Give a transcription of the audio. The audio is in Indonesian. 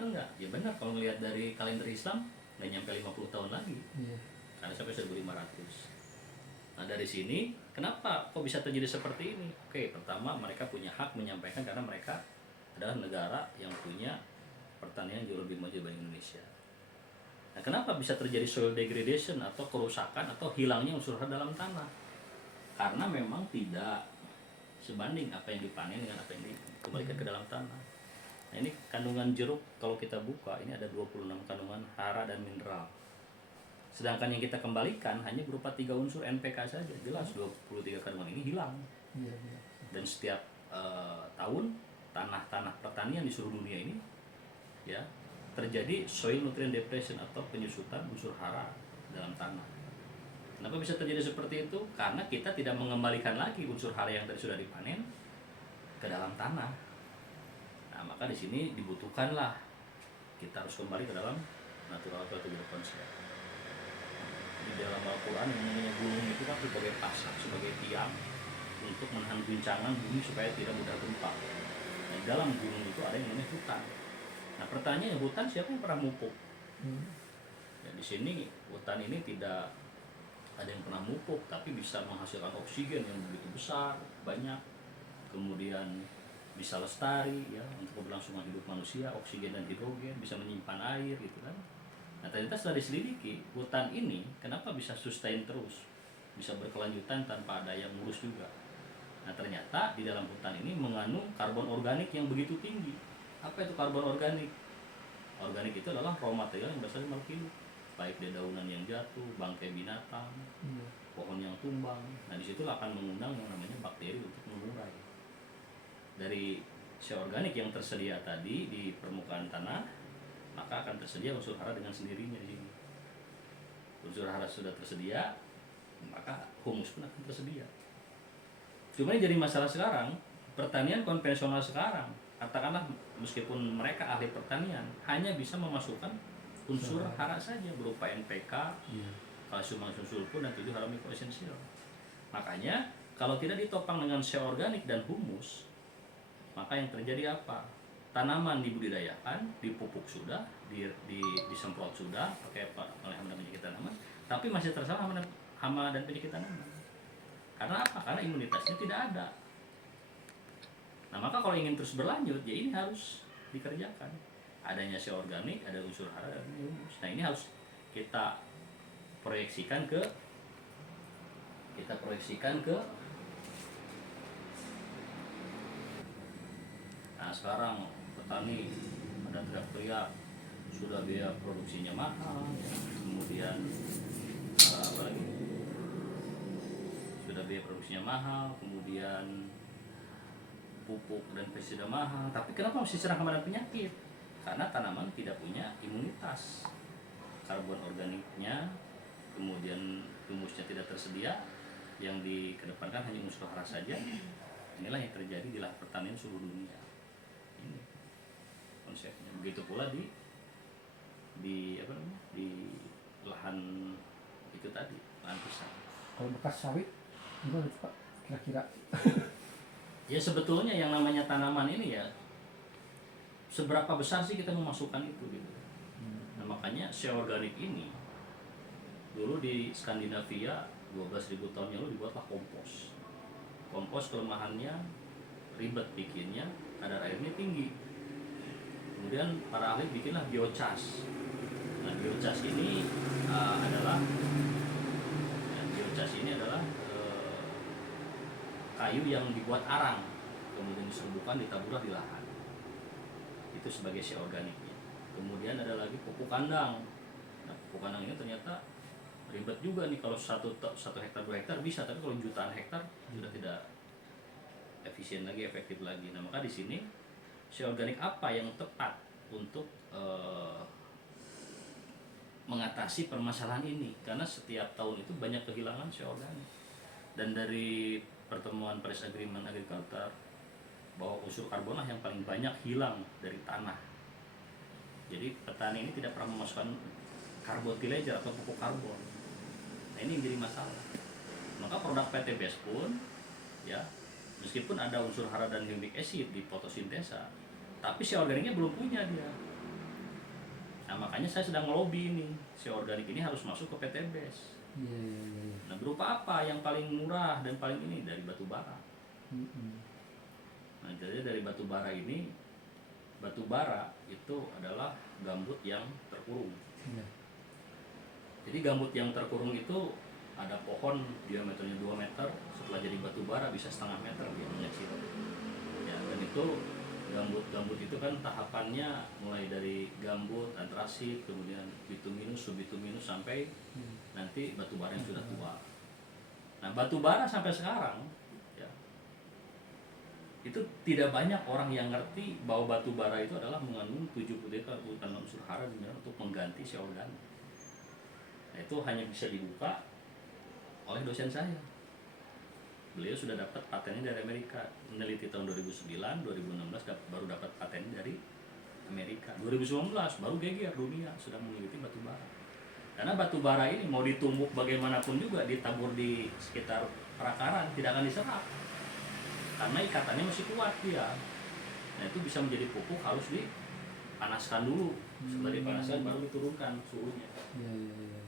benar nggak? Ya benar, kalau melihat dari kalender Islam nggak nyampe 50 tahun lagi, karena sampai 1500. Nah dari sini kenapa kok bisa terjadi seperti ini? Oke, pertama mereka punya hak menyampaikan karena mereka adalah negara yang punya pertanian jauh lebih maju dibanding Indonesia. Nah kenapa bisa terjadi soil degradation atau kerusakan atau hilangnya unsur hara dalam tanah? Karena memang tidak sebanding apa yang dipanen dengan apa yang dikembalikan ke dalam tanah. Nah ini kandungan jeruk kalau kita buka ini ada 26 kandungan hara dan mineral. Sedangkan yang kita kembalikan hanya berupa 3 unsur NPK saja. Jelas 23 kandungan ini hilang. Dan setiap tahun tanah-tanah pertanian di seluruh dunia ini ya terjadi soil nutrient depletion atau penyusutan unsur hara dalam tanah. Kenapa bisa terjadi seperti itu? Karena kita tidak mengembalikan lagi unsur hara yang tadi sudah dipanen ke dalam tanah. Nah, maka di sini dibutuhkanlah kita harus kembali ke dalam natural fertilizer concept. Di dalam Al-Quran yang namanya gunung itu kan sebagai pasak, sebagai tiang untuk menahan guncangan bumi supaya tidak mudah gempa. Nah, di dalam gunung itu ada yang namanya hutan. Nah, pertanyaannya hutan siapa yang pernah mupuk? Ya, di sini hutan ini tidak ada yang pernah mupuk, tapi bisa menghasilkan oksigen yang begitu besar, banyak. Kemudian bisa lestari ya untuk keberlangsungan hidup manusia, oksigen dan hidrogen, bisa menyimpan air gitu kan. Nah ternyata setelah diselidiki, hutan ini kenapa bisa sustain terus, bisa berkelanjutan tanpa ada yang ngurus juga. Nah ternyata di dalam hutan ini mengandung karbon organik yang begitu tinggi. Apa itu karbon organik? Organik itu adalah raw material yang berasal dari makhluk hidup, baik dari daunan yang jatuh, bangkai binatang, pohon yang tumbang. Nah disitulah akan mengundang yang namanya bakteri untuk mengurai. Dari organik yang tersedia tadi di permukaan tanah, maka akan tersedia unsur hara dengan sendirinya di sini. Unsur hara sudah tersedia, maka humus pun akan tersedia. Cuma yang jadi masalah sekarang, pertanian konvensional sekarang, katakanlah meskipun mereka ahli pertanian, hanya bisa memasukkan unsur hara saja berupa NPK, kalsium, magnesium, sulfur, dan 7 hara mikroesensial. Makanya kalau tidak ditopang dengan organik dan humus, maka yang terjadi apa? Tanaman dibudidayakan, dipupuk sudah, disemprot sudah, pakai hama dan penyakit tanaman, tapi masih terserang hama dan penyakit tanaman. Karena apa? Karena imunitasnya tidak ada. Nah maka kalau ingin terus berlanjut, ya ini harus dikerjakan. Adanya organik, ada unsur hara dan humus. Nah ini harus kita proyeksikan ke Nah sekarang petani ada teriak-teriak sudah biaya produksinya mahal, kemudian apalagi sudah biaya produksinya mahal, kemudian pupuk dan pestisida mahal. Tapi kenapa mesti serang hama dan penyakit? Karena tanaman tidak punya imunitas. Karbon organiknya, kemudian humusnya tidak tersedia, yang dikedepankan hanya unsur hara saja. Inilah yang terjadi di lahan pertanian seluruh dunia. Ini konsepnya. Begitu pula di lahan itu tadi, lahan pisang. Kalau bekas sawit gimana Pak kira-kira? Ya sebetulnya yang namanya tanaman ini ya seberapa besar sih kita memasukkan itu gitu. Nah makanya organik ini dulu di Skandinavia 12.000 tahun yang lalu dibuatlah kompos. Kompos kelemahannya ribet bikinnya, kadar airnya tinggi. Kemudian para ahli bikinlah biochas. Nah biochas ini adalah kayu yang dibuat arang, kemudian diserbukan, ditaburlah di lahan. Itu sebagai organiknya. Kemudian ada lagi pupuk kandang. Nah pupuk kandang ini ternyata ribet juga nih, kalau 1 hektar 2 hektar bisa, tapi kalau jutaan hektar sudah tidak efisien lagi, efektif lagi. Nah maka di sini organik apa yang tepat untuk mengatasi permasalahan ini, karena setiap tahun itu banyak kehilangan organik. Dan dari pertemuan Paris Agreement Agriculture bahwa unsur karbonlah yang paling banyak hilang dari tanah. Jadi petani ini tidak pernah memasukkan karbon tilleger atau pupuk karbon. Nah ini yang jadi masalah. Maka produk PTBS pun ya meskipun ada unsur hara dan humic acid di fotosintesa, tapi organiknya belum punya dia. Nah makanya saya sedang ngelobi ini, si organik ini harus masuk ke PTBS. Iya. Nah berupa apa yang paling murah dan paling ini? Dari batu bara. Nah jadi dari batu bara ini, batu bara itu adalah gambut yang terkurung. Iya. Jadi gambut yang terkurung itu ada pohon diameternya 2 meter, setelah jadi batu bara bisa setengah meter dia mengecil. Ya, dan itu gambut itu kan tahapannya mulai dari gambut, antrasit, kemudian bituminus, subbituminus sampai nanti batu bara yang sudah tua. Nah batu bara sampai sekarang ya, itu tidak banyak orang yang ngerti bahwa batu bara itu adalah mengandung 73 unsur hara untuk mengganti si organik. Nah, itu hanya bisa dibuka oleh dosen saya. Beliau sudah dapat patennya dari Amerika, meneliti tahun 2009, 2016 baru dapat paten dari Amerika. 2019 baru geger dunia sudah meneliti batu bara. Karena batu bara ini mau ditumbuk bagaimanapun juga, ditabur di sekitar perakaran tidak akan diserap. Karena ikatannya masih kuat dia. Nah itu bisa menjadi pupuk, harus dipanaskan dulu. Setelah dipanaskan baru diturunkan suhunya. Iya.